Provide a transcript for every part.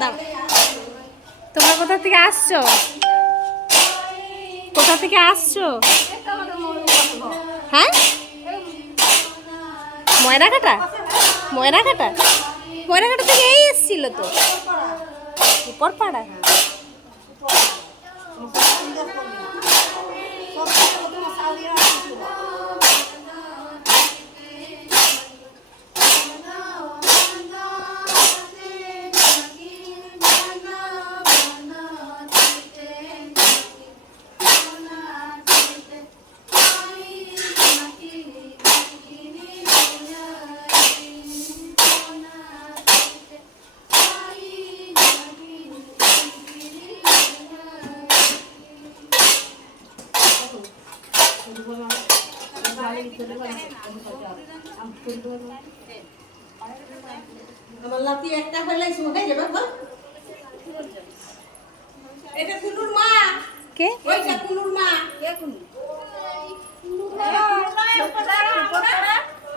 দাও। তোমরা কোথা থেকে আসছো? কোথা থেকে আসছো? হ্যাঁ, ময়রাঘাটা। ময়রাঘাটা, ময়রাঘাটা থেকে এই এসছিল তো উপরপাড়া। আমার লাতি একটা হইলে শুনে যাবে বল। এটা কুনুর মা। কে? ওইটা কুনুর মা। কে কুনু?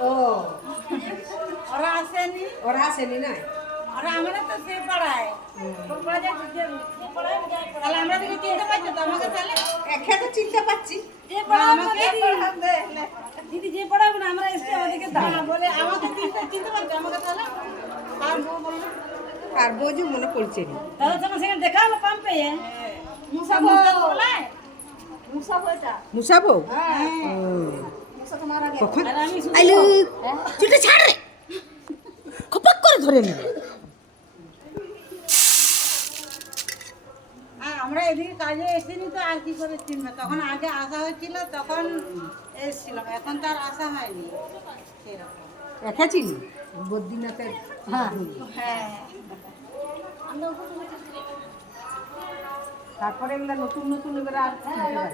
ও ওরা আসেনি, ওরা আসেনি না? ওরা আমরা তো সে পাড়ায় তাহলে আমরা যদি চিনতে পারছো তো আমাকে তাহলে একে তো চিনতে পারছি। যে আমাকে দিদি যে পড়াবো না আমরা এসে আমাদেরকে বলে আমাকে চিনতে পারছো আমাকে তাহলে আর বউ বললো আর বোঝু মনে পড়ছে নি। তাহলে তোমার সেখানে দেখা হলো পাম্পে মুসাবো এটা মুসাবো? কখন? আর আমি আইলু চুটে ছাড় রে, খপাক করে ধরে নিবে। আর আমরা এদিকে কাজে এসেনি তো আর কি করে চিনবে, তখন আগে আসা হয়েছিল তখন এসেছিলাম, এখন তো আর আসা হয়নি সেরকম। একা চিনি বদ্রীনাথের। হ্যাঁ হ্যাঁ তারপরে এগুলা নতুন নতুন এবার আর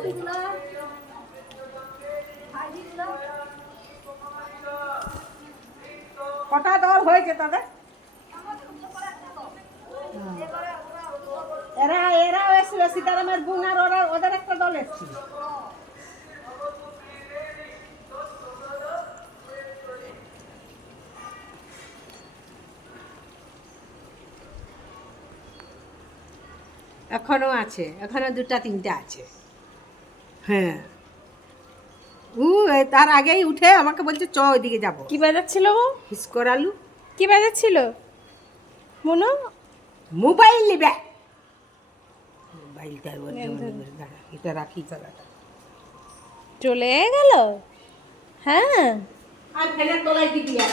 চিনতে পারে। কটা দল হয়েছে তাদের? এরাও এসেছিল, সীতারামের বোন আর ওদের একটা দল এসেছিল। এখনো আছে, এখনো দুটা তিনটা আছে। হ্যাঁ তার আগেই উঠে আমাকে বলছে চ ওইদিকে যাবো। কি বাজাচ্ছিল গো? হিসকর আলু। কি বাজাচ্ছিল মনো? মোবাইল নিবে। মোবাইলটা এটা রাখি চালাটা। চলে গেল। হ্যাঁ, আর ফেলে তোলাই দিবি আর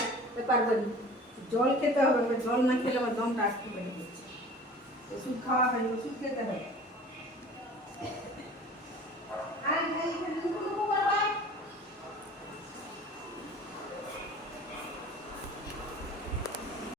পারবে না। জল খেতে হবে, জল না খেলে আমার দমটা আটকে পড়ে গেছে। ওষুধ খাওয়া হয়নি, ওষুধ খেতে হবে।